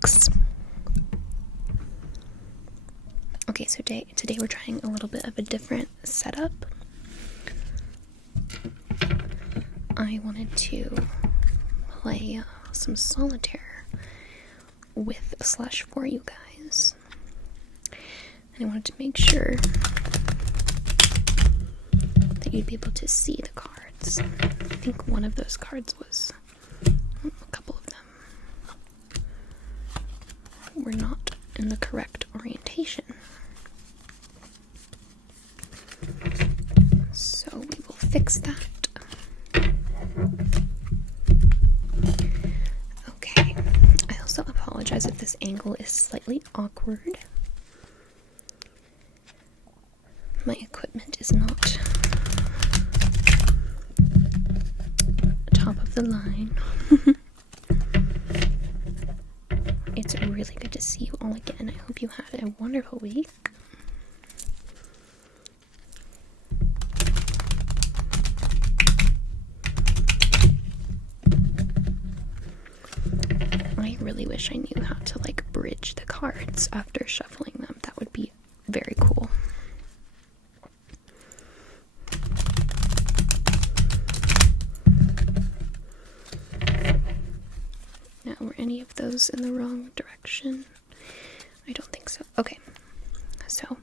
box. Okay, so today we're trying a little bit of a different setup. I wanted to play some Solitaire with / for you guys. And I wanted to make sure that you'd be able to see the cards. I think one of those cards was, a couple of them were not in the correct orientation. So we will fix that. Okay, I also apologize if this angle is slightly awkward. My equipment is not top of the line. It's really good to see you all again. I hope you had a wonderful week. I really wish I knew how to bridge the cards after shuffling them. That would be very cool. Now, were any of those in the wrong direction? I don't think so. Okay, so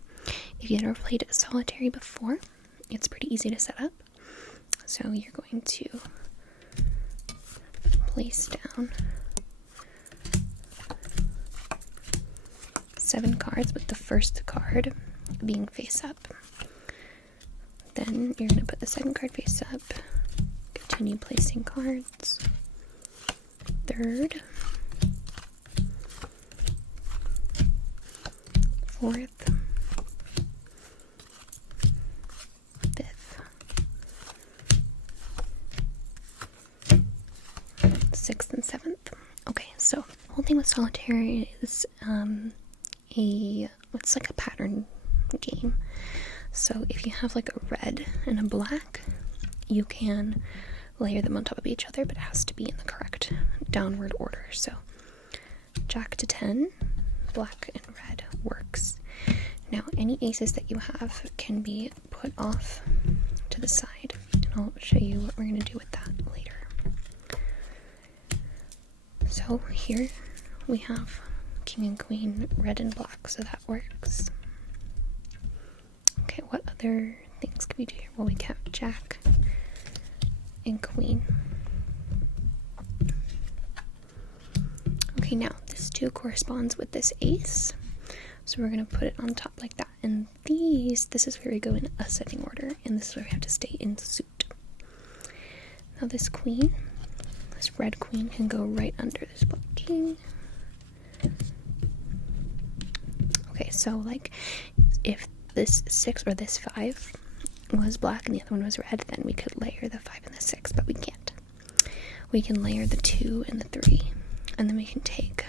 if you've never played Solitaire before, it's pretty easy to set up. So you're going to place down 7 cards, with the first card being face up. Then you're going to put the second card face up, continue placing cards, third, fourth, fifth, sixth, and seventh. Okay, so the whole thing with Solitaire is it's like a pattern game. So if you have a red and a black, you can layer them on top of each other, but it has to be in the correct downward order. So Jack to 10, black and red works. Now any aces that you have can be put off to the side, and I'll show you what we're going to do with that later. So here we have king and queen, red and black, so that works. Okay, what other things can we do here? Well, we kept jack and queen. Okay, now this 2 corresponds with this ace, so we're going to put it on top like that. And this is where we go in ascending order, and this is where we have to stay in suit. Now this queen, this red queen, can go right under this black king. Okay, so if this 6 or this 5 was black and the other one was red, then we could layer the 5 and the 6, but we can't. We can layer the 2 and the 3, and then we can take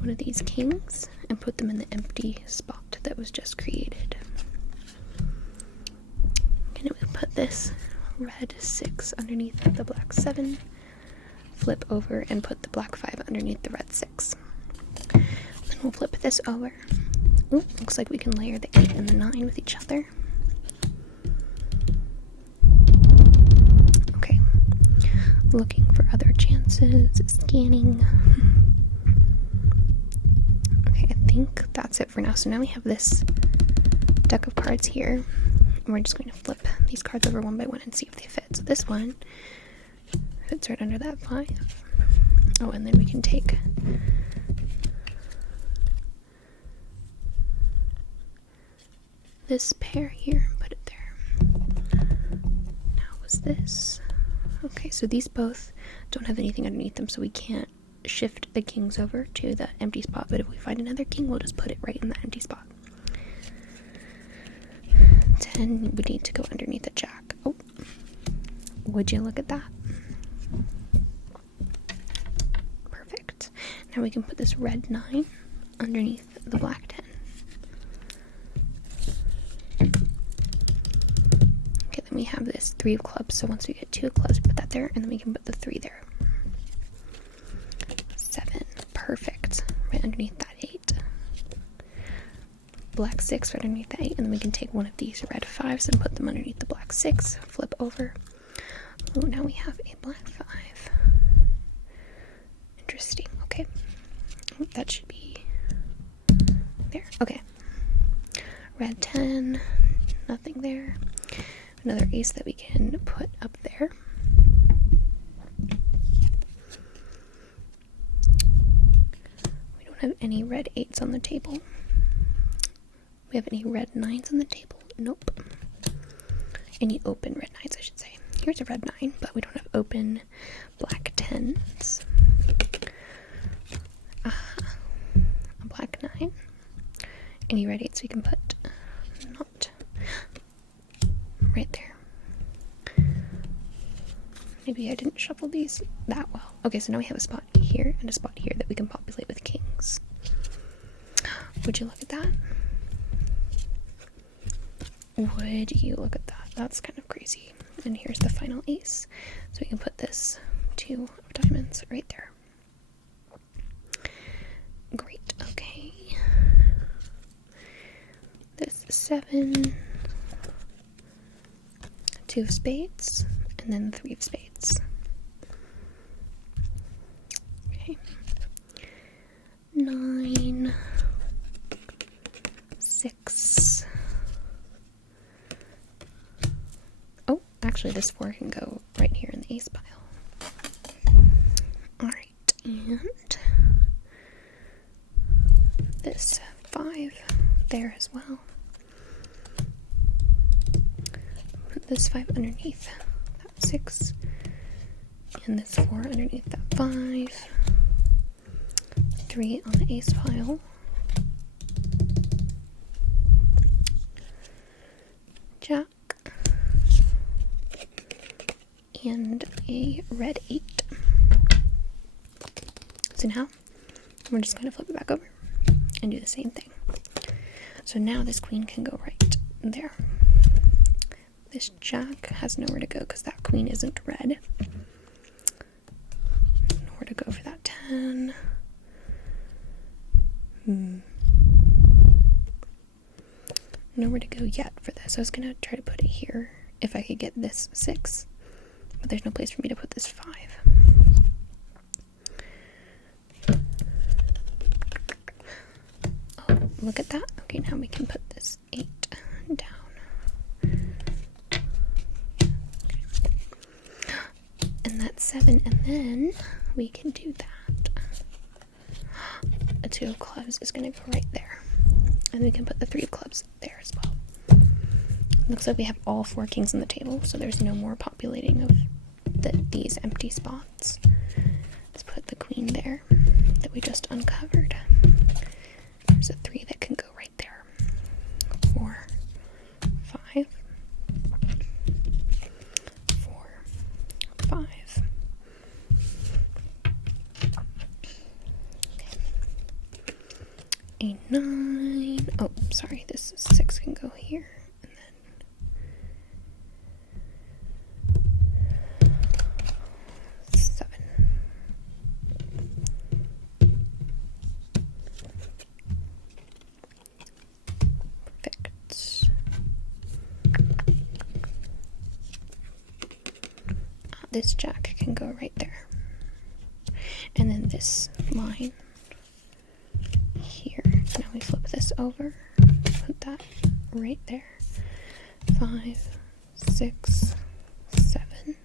one of these kings and put them in the empty spot that was just created. And then we'll put this red 6 underneath the black 7, flip over and put the black 5 underneath the red 6. Then we'll flip this over. Ooh, looks like we can layer the 8 and the 9 with each other. Okay, looking for other chances, scanning. Okay, I think that's it for now. So now we have this deck of cards here, and we're just going to flip these cards over one by one and see if they fit. So this one fits right under that 5. Oh, and then we can take this pair here and put it there. Now was this. Okay, so these both don't have anything underneath them, so we can't shift the kings over to the empty spot, but if we find another king, we'll just put it right in the empty spot. 10 would need to go underneath the jack. Oh, would you look at that? Perfect. Now we can put this red 9 underneath the black 10. Okay, then we have this 3 of clubs, so once we get 2 of clubs, put that there, and then we can put the 3 there. 7, perfect. right underneath that 8. Black 6 right underneath that 8, and then we can take one of these red 5s and put them underneath the black 6, flip over. Oh, now we have a black 5. Interesting. Okay. That should be there. Okay. Red 10, nothing there. Another ace that we can put up there. We don't have any red 8s on the table. We have any red 9s on the table? Nope. Any open red 9s, I should say. Here's a red 9, but we don't have open black 10s. Aha. A black 9. Any red 8s we can put? Not. Right there. Maybe I didn't shuffle these that well. Okay, so now we have a spot here and a spot here that we can populate with kings. Would you look at that? Would you look at that? That's kind of crazy. And here's the final ace. So we can put this 2 of diamonds right there. Great, okay. This 7, 2 of spades, and then 3 of spades. Okay. 9, 6. Oh, actually this 4 can go right here in the ace pile. Alright, and this 5 there as well. Put this 5 underneath that 6, and this 4 underneath that 5. 3 on the ace pile. Jack. And a red 8. So now we're just going to flip it back over and do the same thing. So now this queen can go right there. This jack has nowhere to go because that queen isn't red. Nowhere to go for that 10. Nowhere to go yet for this. I was going to try to put it here if I could get this 6. But there's no place for me to put this 5. Oh, look at that. Okay, now we can put this 8 down. And that's 7, and then we can do that. A 2 of clubs is going to go right there. And we can put the 3 of clubs there as well. Looks like we have all 4 kings on the table, so there's no more populating of these empty spots. Let's put the queen there that we just uncovered. There's a 3 that can go right there. 4, 5, 4, 5. A 9. Oh, sorry, this 6 can go here. And then 7. Perfect. This jack can go right there. And then this line here. Now we flip this over, put that right there. 5, 6, 7.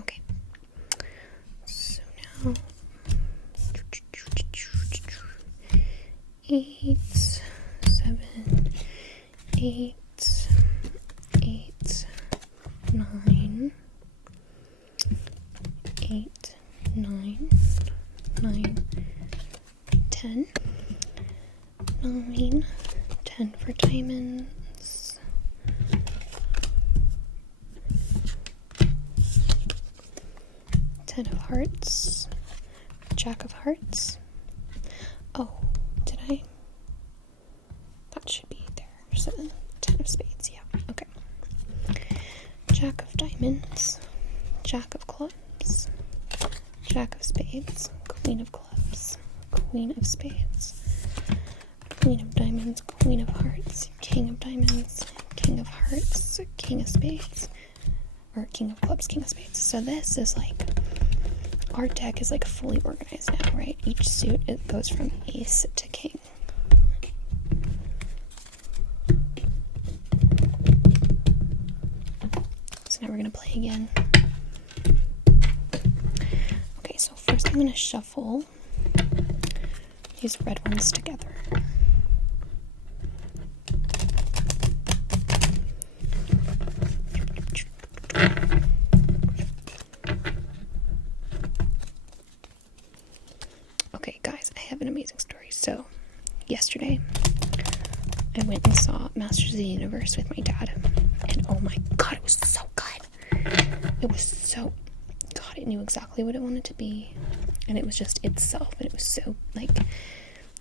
Okay. So now 8, 7, 8, 8, 9, 8, 9, 9, 10, 9, 10 for diamonds, 10 of hearts, jack of hearts. Oh, did I? That should be there. So 10 of spades, yeah, okay. Jack of diamonds, Jack of clubs, Jack of spades, Queen of clubs, Queen of spades, Queen of diamonds, Queen of hearts, King of diamonds, King of hearts, King of spades, or King of clubs, King of spades. So this is like, our deck is like fully organized now, right? Each suit, it goes from ace to king. So now we're gonna play again. Okay, so first I'm gonna shuffle these red ones together. Okay, guys, I have an amazing story. So, yesterday, I went and saw Masters of the Universe with my dad, and oh my god, it was so good. It was so, god, it knew exactly what it wanted to be, and it was just itself, and it was so, like,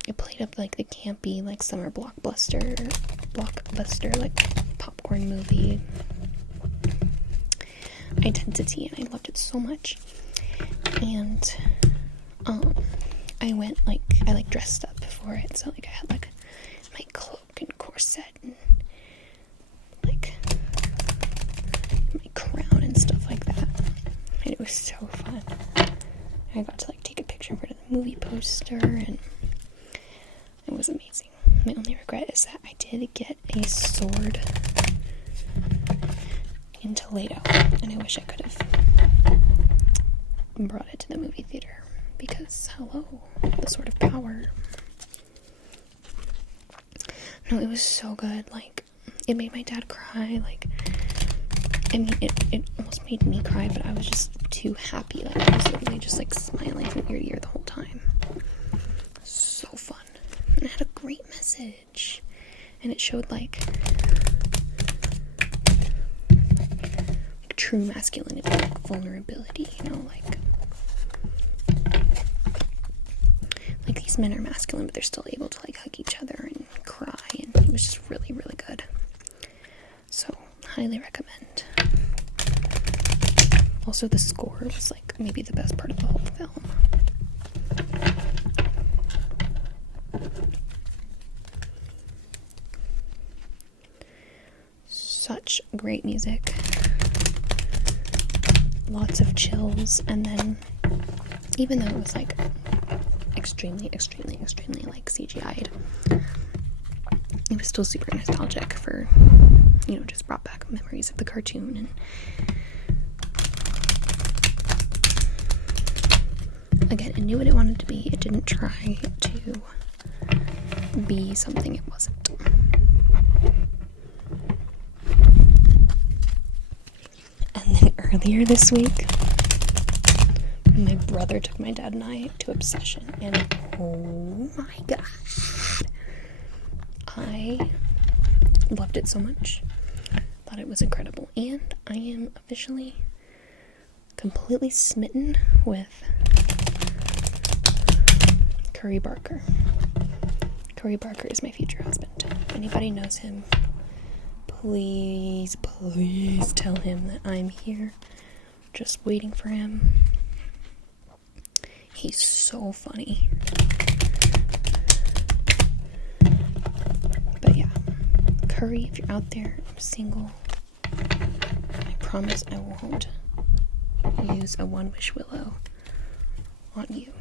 it played up like the campy, like, summer blockbuster, like, popcorn movie identity, and I loved it so much. And I went, like, I dressed up for it, so like I had like my cloak and corset and like my crown and stuff like that, and it was so fun. I got to like take a picture in front of the movie poster, and it was amazing. My only regret is that I did get a sword in Toledo, and I wish I could have brought it to the movie theater, because hello, the Sword of Power. No, it was so good. Like, it made my dad cry. Like, I mean, it almost made me cry, but I was just too happy. Like, I was literally just like smiling from ear to ear the whole time. So fun. And it had a great message, and it showed like true masculinity, like vulnerability, you know, like these men are masculine, but they're still able to like hug each other and cry, and it was just really, really good. So, highly recommend. Also, the score was like maybe the best part of the whole film. Such great music. Lots of chills, and then even though it was like extremely like CGI'd, it was still super nostalgic for, you know, just brought back memories of the cartoon. And again, it knew what it wanted to be. It didn't try to be something it wasn't. And then earlier this week, my brother took my dad and I to Obsession, and oh my god, I loved it so much. Thought it was incredible, and I am officially completely smitten with Curry Barker. Curry Barker is my future husband. If anybody knows him, please tell him that I'm here, just waiting for him. He's so funny. But yeah, Curry, if you're out there, I'm single, I promise I won't use a One Wish Willow on you.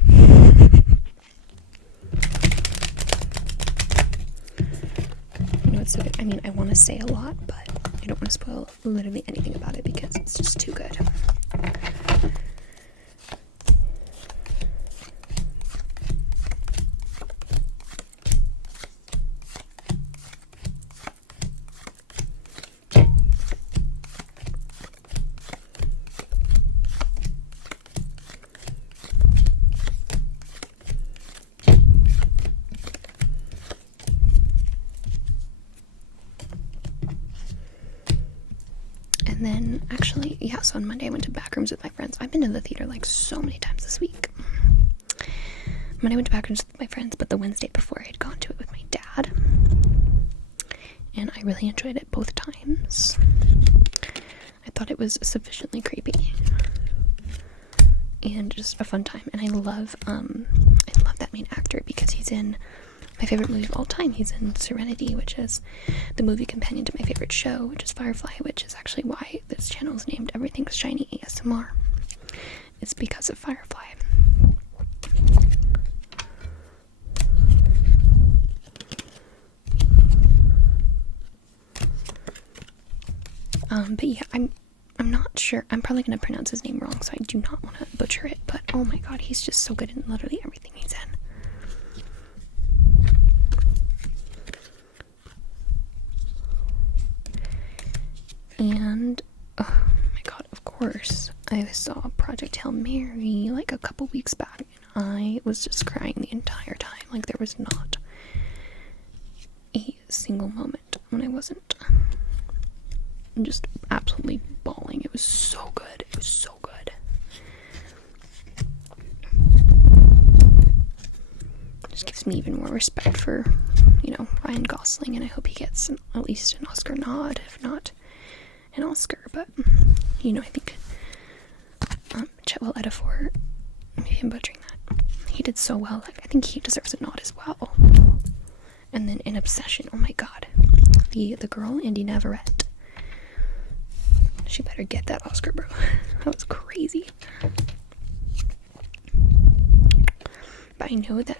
You know, it's so good. I mean, I want to say a lot, but I don't want to spoil literally anything about it because it's just too good. And then, actually, yeah, so on Monday I went to Backrooms with my friends. I've been to the theater like so many times this week. Monday I went to Backrooms with my friends, but the Wednesday before I had gone to it with my dad. And I really enjoyed it both times. I thought thought it was sufficiently creepy and just a fun time. And I love that main actor because he's in my favorite movie of all time. He's in Serenity, which is the movie companion to my favorite show, which is Firefly, which is actually why this channel is named Everything's Shiny ASMR. It's because of Firefly. But yeah, I'm not sure. I'm probably gonna pronounce his name wrong, so I do not want to butcher it. But oh my god, he's just so good in literally everything he's in. And oh my god, of course, I saw Project Hail Mary like a couple weeks back, and I was just crying the entire time. Like there was not a single moment when I wasn't just absolutely bawling. It was so good. It was so good. Just gives me even more respect for, Ryan Gosling, and I hope he gets at least an Oscar nod, if not an Oscar. But, I think Chetwell Ejiofor, maybe I'm butchering that, he did so well. Like, I think he deserves a nod as well. And then in Obsession, oh my god, the girl, Andy Navarrete, she better get that Oscar, bro. That was crazy. But I know that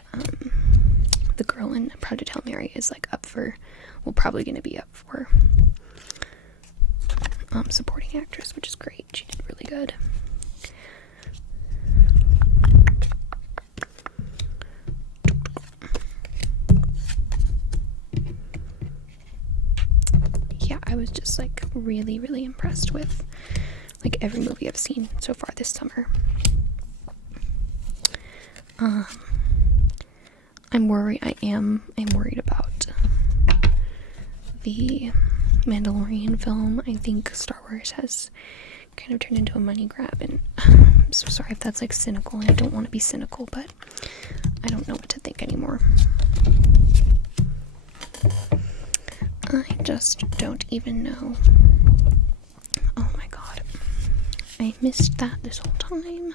the girl in Project Hail Mary is like probably going to be up for supporting actress, which is great. She did really good. Yeah, I was just like really, really impressed with like every movie I've seen so far this summer. I'm worried about the Mandalorian film. I think Star Wars has kind of turned into a money grab, and I'm so sorry if that's like cynical, and I don't want to be cynical, but I don't know what to think anymore. I just don't even know. Oh my god. I missed that this whole time.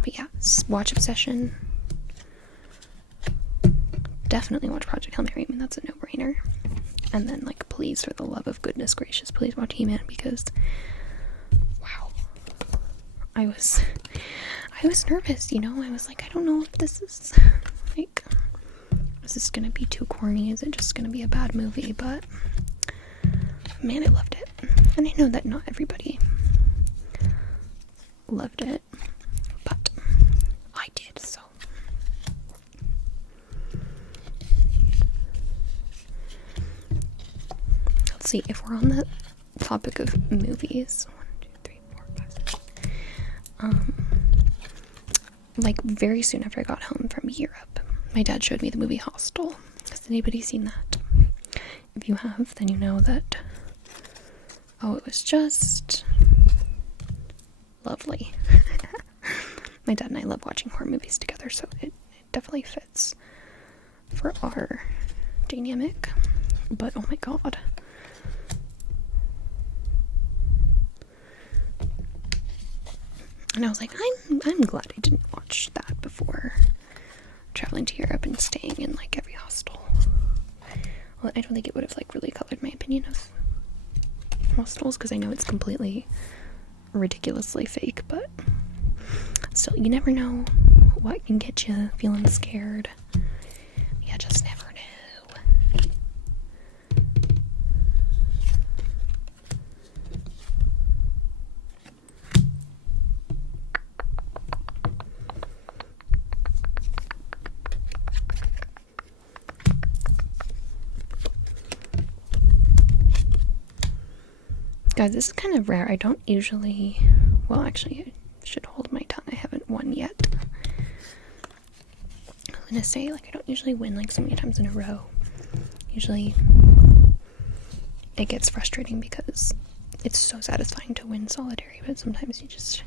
But yeah, watch Obsession. Definitely watch Project Hail Mary. I mean, that's a no-brainer. And then, like, please, for the love of goodness gracious, please watch He-Man, because wow. I was nervous, I was like, I don't know if this is, like, is this gonna be too corny? Is it just gonna be a bad movie? But, man, I loved it. And I know that not everybody loved it, but I did, so. Let's see, if we're on the topic of movies, 1, 2, 3, 4, 5, 6. Like very soon after I got home from Europe, my dad showed me the movie Hostel. Has anybody seen that? If you have, then you know that, it was just lovely. My dad and I love watching horror movies together, so it definitely fits for our dynamic. But oh my god. And I was like, I'm glad I didn't watch that before traveling to Europe and staying in like every hostel. Well, I don't think it would have like really colored my opinion of hostels, because I know it's completely ridiculously fake, but still, you never know what can get you feeling scared. You just never know. Guys, this is kind of rare. I don't usually, well, actually, I should hold my tongue. I haven't won yet. I was gonna say, like, I don't usually win, like, so many times in a row. Usually, it gets frustrating because it's so satisfying to win solitary, but sometimes you just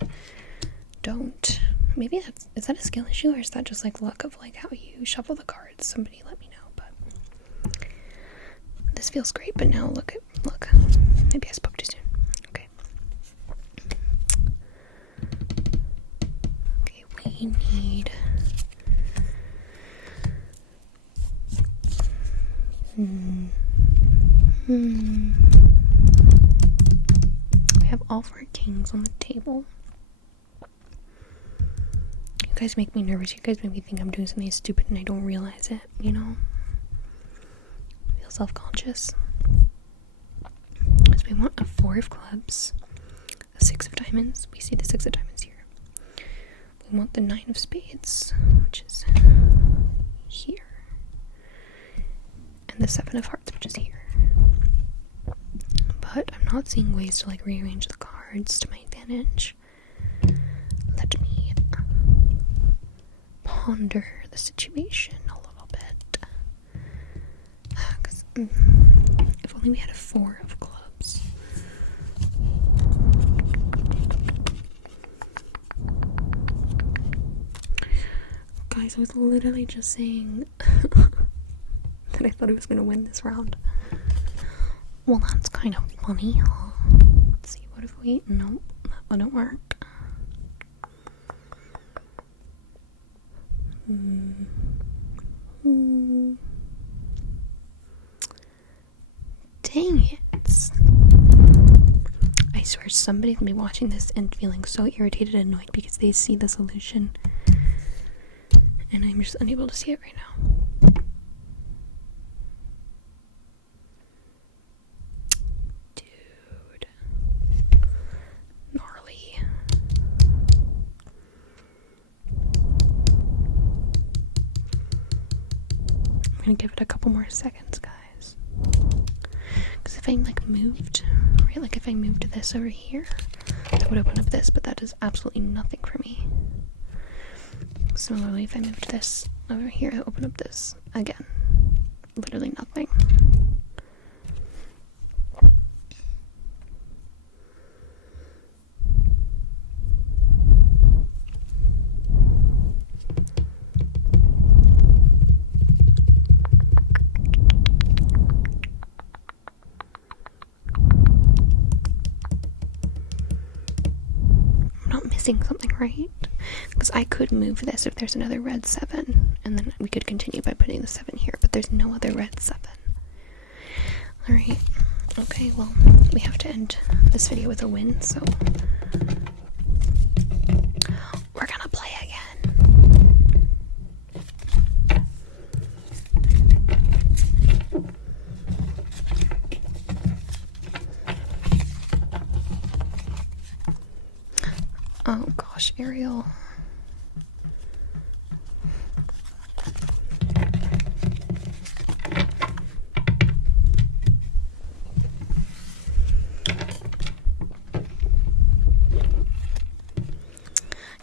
don't. Maybe is that a skill issue, or is that just like luck of like how you shuffle the cards? Somebody let me know. But this feels great. But now look. Maybe I spoke too soon. Okay. Okay, we need. We have all 4 kings on the table. You guys make me nervous. You guys make me think I'm doing something stupid and I don't realize it, you know? I feel self-conscious. So we want a 4 of clubs, a 6 of diamonds. We see the 6 of diamonds here. We want the 9 of spades, which is here. And the 7 of hearts, which is here. But I'm not seeing ways to like rearrange the cards to my advantage. Let me ponder the situation a little bit. 'Cause, if only we had a 4 of clubs. Guys, I was literally just saying that I thought I was gonna win this round. Well, that's kind of funny, huh? Let's see, what if we... Nope, that wouldn't work. Dang it. I swear somebody's gonna be watching this and feeling so irritated and annoyed because they see the solution. And I'm just unable to see it right now. I'm gonna give it a couple more seconds, guys. Because if I like moved, right, like if I moved this over here, that would open up this, but that does absolutely nothing for me. Similarly, if I moved this over here, I open up this again. Literally nothing. Something, right? Because I could move this if there's another red 7, and then we could continue by putting the 7 here, but there's no other red 7. Alright, okay, well, we have to end this video with a win, so we're gonna play again. Oh gosh, Ariel.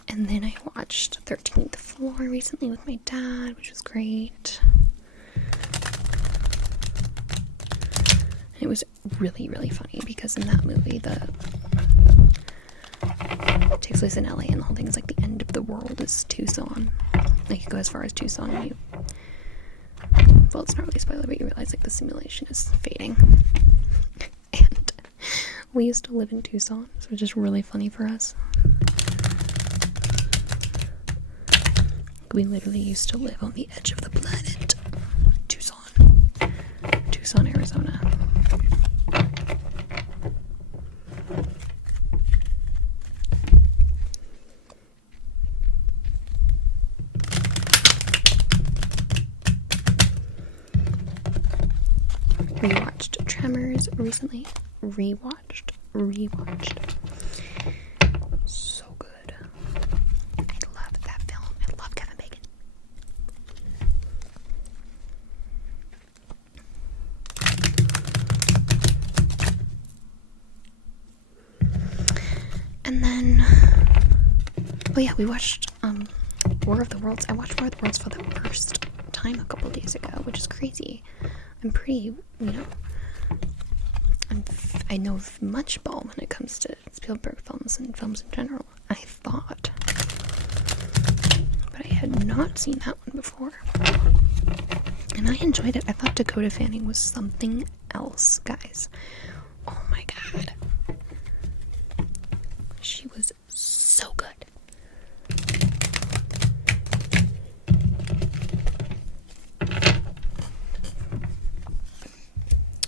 And then I watched 13th Floor recently with my dad, which was great. It was really, really funny because in that movie, it takes place in LA and the whole thing is like the end of the world is Tucson. Like you go as far as Tucson and well, it's not really a spoiler, but you realize like the simulation is fading. And we used to live in Tucson, so it's just really funny for us. We literally used to live on the edge of the planet. Tucson, Arizona. We watched Tremors recently. Rewatched. So good. I love that film. I love Kevin Bacon. And then, oh yeah, we watched War of the Worlds. I watched War of the Worlds for the first time a couple days ago, which is crazy. I'm pretty, I know much ball when it comes to Spielberg films and films in general. I thought not seen that one before. And I enjoyed it. I thought Dakota Fanning was something else, guys. Oh my god. She was so good.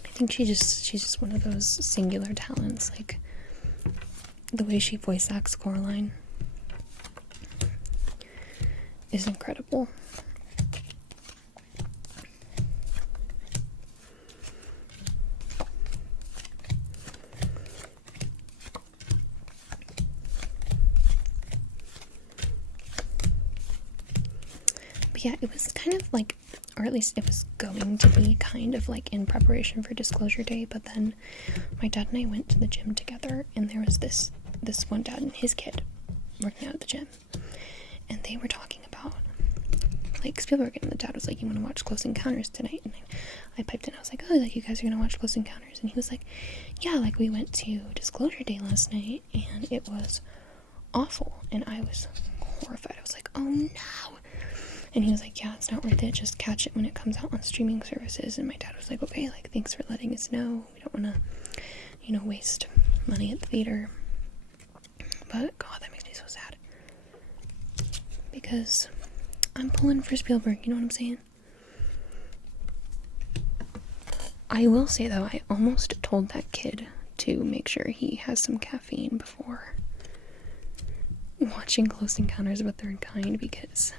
I think she's just one of those singular talents, like the way she voice acts Coraline is incredible. But yeah, it was kind of like, or at least it was going to be kind of like in preparation for Disclosure Day, but then my dad and I went to the gym together, and there was this one dad and his kid working out at the gym, and they were talking about like Spielberg, and the dad was like, "You want to watch Close Encounters tonight?" And I piped in, I was like, "Oh, like you guys are gonna watch Close Encounters?" And he was like, "Yeah, like we went to Disclosure Day last night and it was awful." And I was horrified. I was like, "Oh no." And he was like, "Yeah, it's not worth it. Just catch it when it comes out on streaming services." And my dad was like, "Okay, like thanks for letting us know. We don't want to, waste money at the theater." But God, that makes me so sad. Because I'm pulling for Spielberg, you know what I'm saying? I will say though, I almost told that kid to make sure he has some caffeine before watching Close Encounters of a Third Kind, because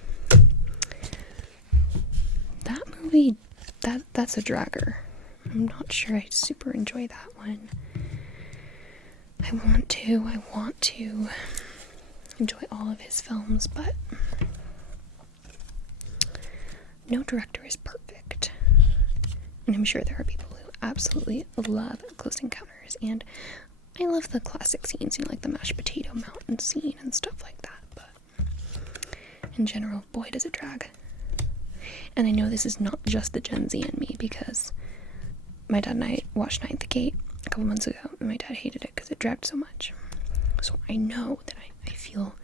that movie, that's a dragger. I'm not sure I super enjoy that one. I want to enjoy all of his films, but no director is perfect. And I'm sure there are people who absolutely love Close Encounters, and I love the classic scenes, like the mashed potato mountain scene and stuff like that, but in general, boy, does it drag. And I know this is not just the Gen Z in me, because my dad and I watched Ninth Gate a couple months ago, and my dad hated it because it dragged so much. So I know that I feel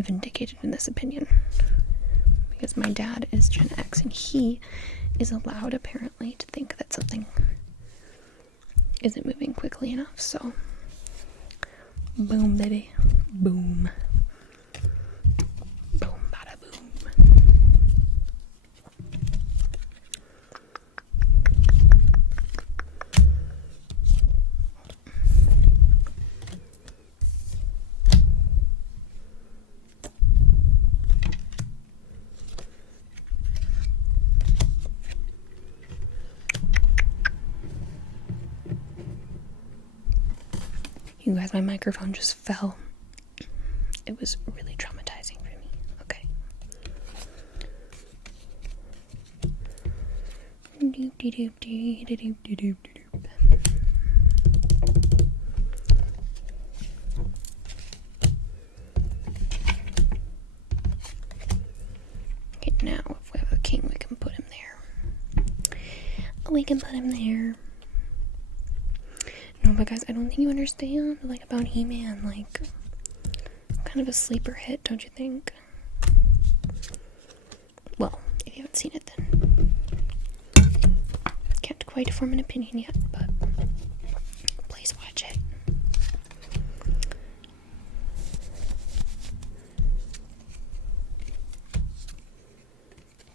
vindicated in this opinion, because my dad is Gen X, and he is allowed, apparently, to think that something isn't moving quickly enough. So, boom, baby. Boom. Boom, bada boom. You guys, my microphone just fell. It was really traumatizing for me. Okay. Okay, now if we have a king, we can put him there. We can put him there. No, but guys, I don't think you understand, like, about He-Man, like, kind of a sleeper hit, don't you think? Well, if you haven't seen it, then can't quite form an opinion yet, but please watch it.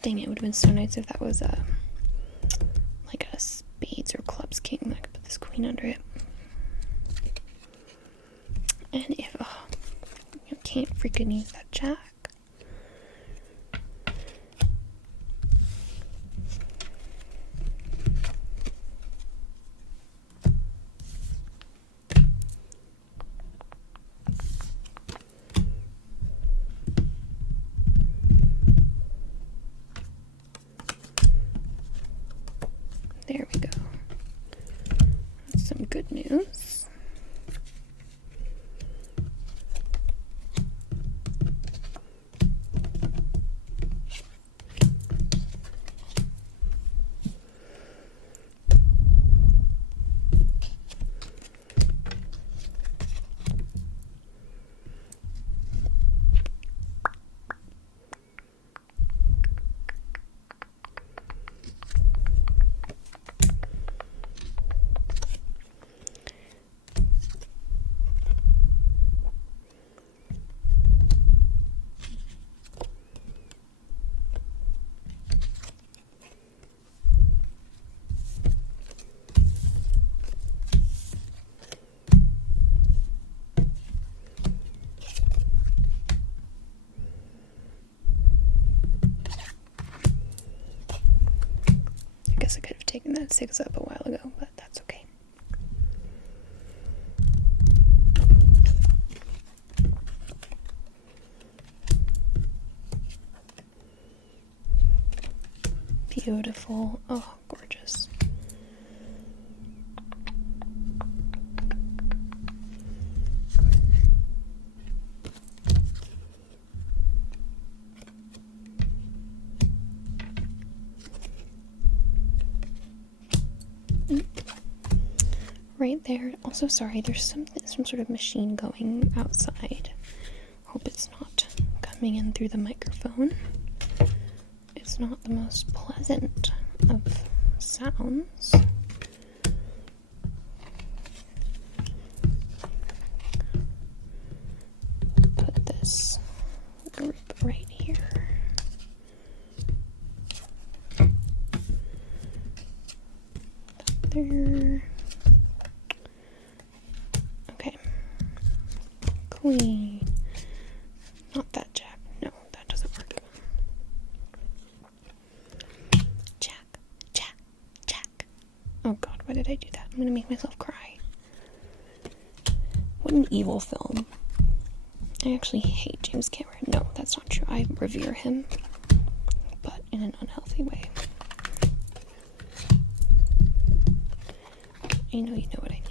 Dang, it would have been so nice if that was like a spades or clubs king, that I could put this queen under it. And if, you can't freaking use that jack. There we go. That's some good news. taken that 6 up a while ago, but that's okay. Beautiful. Oh, gorgeous. Right there. Also, sorry, there's some sort of machine going outside. Hope it's not coming in through the microphone. It's not the most pleasant of sounds. Put this group right here. There. Okay. Clean. Not that jack. No, that doesn't work. Jack. Oh god, why did I do that? I'm gonna make myself cry. What an evil film. I actually hate James Cameron. No, that's not true. I revere him, but in an unhealthy way. I know you know what I mean.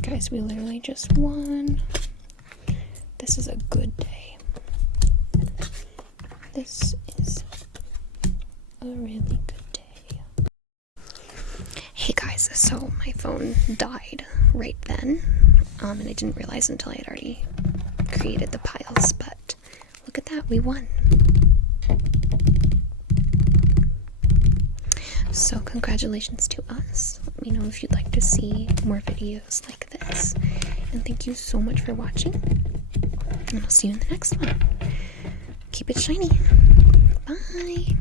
Guys, we literally just won. This is a good day. This is a really good day. Hey guys, so my phone died right then, and I didn't realize until I had already created the piles, but look at that, we won. So congratulations to us. Let me know if you'd like to see more videos like this, and thank you so much for watching, and I'll see you in the next one. Keep it shiny. Bye.